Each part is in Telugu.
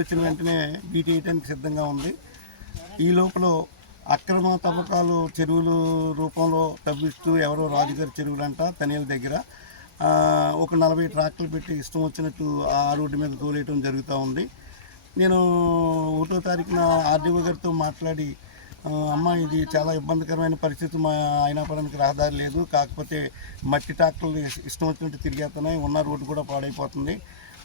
వచ్చిన వెంటనే బీటీ వేయడానికి సిద్ధంగా ఉంది. ఈ లోపల అక్రమ తవ్వకాలు చెరువులు రూపంలో తవ్విస్తూ ఎవరో రాజుగారి చెరువులంట తనియల దగ్గర ఒక 40 ట్రాక్టర్లు పెట్టి ఇష్టం వచ్చినట్టు ఆ రోడ్డు మీద తోలేయటం జరుగుతూ ఉంది. నేను 1వ తారీఖున ఆర్డీఓ గారితో మాట్లాడి, అమ్మ ఇది చాలా ఇబ్బందికరమైన పరిస్థితి, మా అయినాపురానికి రహదారి లేదు, కాకపోతే మట్టి ట్రాక్టర్లు ఇష్టం వచ్చినట్టు తిరిగేస్తున్నాయి, ఉన్న రోడ్డు కూడా పాడైపోతుంది,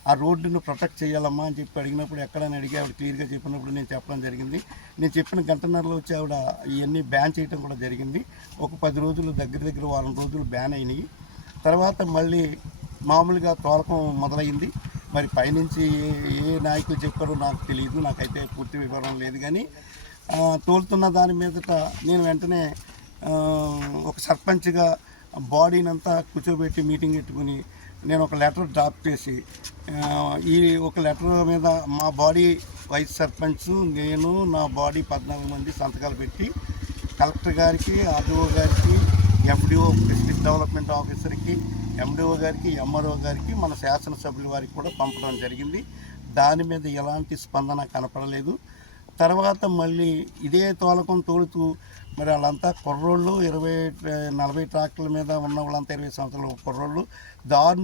ఆ రోడ్డును ప్రొటెక్ట్ చేయాలమ్మా అని చెప్పి అడిగినప్పుడు, ఎక్కడని అడిగి ఆవిడ క్లియర్గా చెప్పినప్పుడు నేను చెప్పడం జరిగింది. నేను చెప్పిన గంటన్నరలో వచ్చి ఆవిడ ఇవన్నీ బ్యాన్ చేయడం కూడా జరిగింది. ఒక 10 రోజులు దగ్గర వారం రోజులు బ్యాన్ అయినాయి. తర్వాత మళ్ళీ మామూలుగా తోలకం మొదలైంది. మరి పైనుంచి ఏ నాయకులు చెప్పారో నాకు తెలియదు, నాకైతే పూర్తి వివరం లేదు. కానీ తోలుతున్న దాని మీదట నేను వెంటనే ఒక సర్పంచ్గా బాడీనంతా కూర్చోబెట్టి మీటింగ్ పెట్టుకుని నేను ఒక లెటర్ డ్రాప్ చేసి, ఈ ఒక లెటర్ మీద మా బాడీ వైస్ సర్పంచ్, నేను, నా బాడీ 14 మంది సంతకాలు పెట్టి కలెక్టర్ గారికి, ఆర్డీఓ గారికి, ఎఫ్డిఓ డిస్ట్రిక్ట్ డెవలప్మెంట్ ఆఫీసర్కి, ఎండిఓ గారికి, ఎంఆర్ఓ గారికి, మన శాసనసభ్యుల వారికి కూడా పంపడం జరిగింది. దాని మీద ఎలాంటి స్పందన కనపడలేదు. తర్వాత మళ్ళీ ఇదే తోలకం తోలుతూ మరి వాళ్ళంతా కుర్రోళ్ళు, 40 ట్రాక్టర్ల మీద ఉన్న వాళ్ళంతా 20 సంవత్సరాల కుర్రోళ్ళు, దారుణ